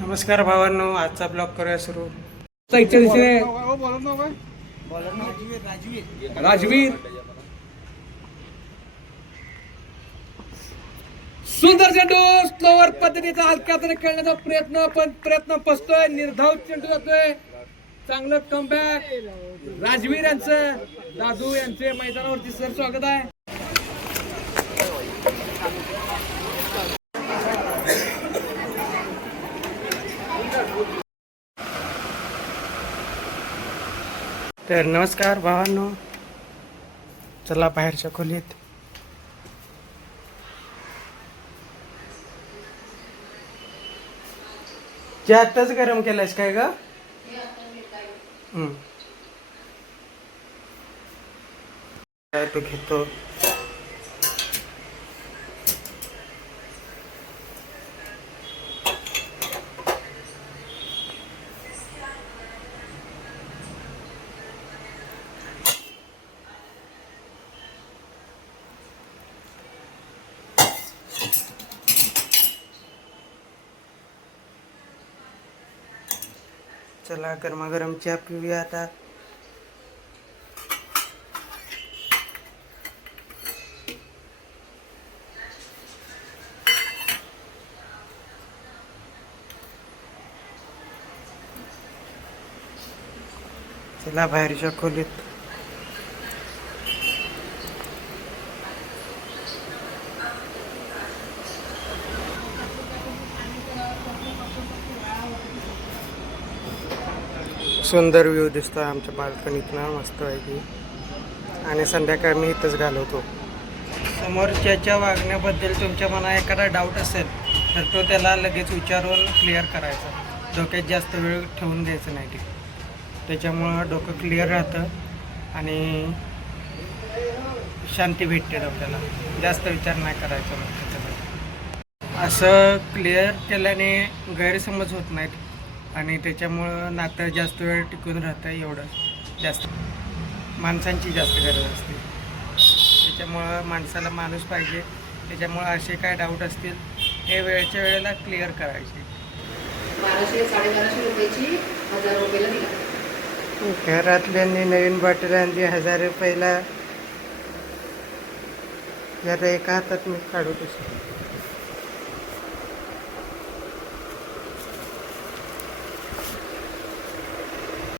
नमस्कार भावांनो, आजचा ब्लॉग करूया सुरू. राजवीर सुंदर चेंडू स्लोवर पद्धतीचा हलक्यात खेळण्याचा प्रयत्न फसतोय. निर्धाव चेंडू जातोय. चांगलं कमबॅक. राजवीर यांचं, दादू यांचे मैदानावरती सर स्वागत आहे. तर नमस्कार भावांनो, चला बाहेरच्या खोलीत. आताच गरम केलायस काय ग? काय तो घेतो. चला गरमागरम चहा पिऊया आता. चला बाहेरच्या खोलीत. सुंदर व्ह्यू दिसतो आमच्या बाल्कनीतनं, मस्त आहे की. आणि संध्याकाळ मी इथंच घालवतो. समोरच्याच्या वागण्याबद्दल तुमच्या मनात एखादा डाऊट असेल तर तो त्याला लगेच विचारून क्लिअर करायचा. डोक्यात जास्त वेळ ठेवून द्यायचं नाही ते. त्याच्यामुळं डोकं क्लिअर राहतं आणि शांती भेटते डोक्याला. जास्त विचार नाही करायचा मग त्याच्याबद्दल. असं क्लिअर केल्याने गैरसमज होत नाहीत आणि त्याच्यामुळं नातं जास्त वेळ टिकून राहतं. एवढं जास्त माणसांची जास्त गरज असते. त्याच्यामुळं माणसाला माणूस पाहिजे. त्याच्यामुळं असे काय डाऊट असतील हे वेळच्या वेळेला क्लिअर करायचे. 1200-1250 रुपयाची 1000 रुपयाला दिला. घरातल्यांनी नवीन बॉटल आणली 1000 रुपयाला. जरा एका हातात मी काढू तसं.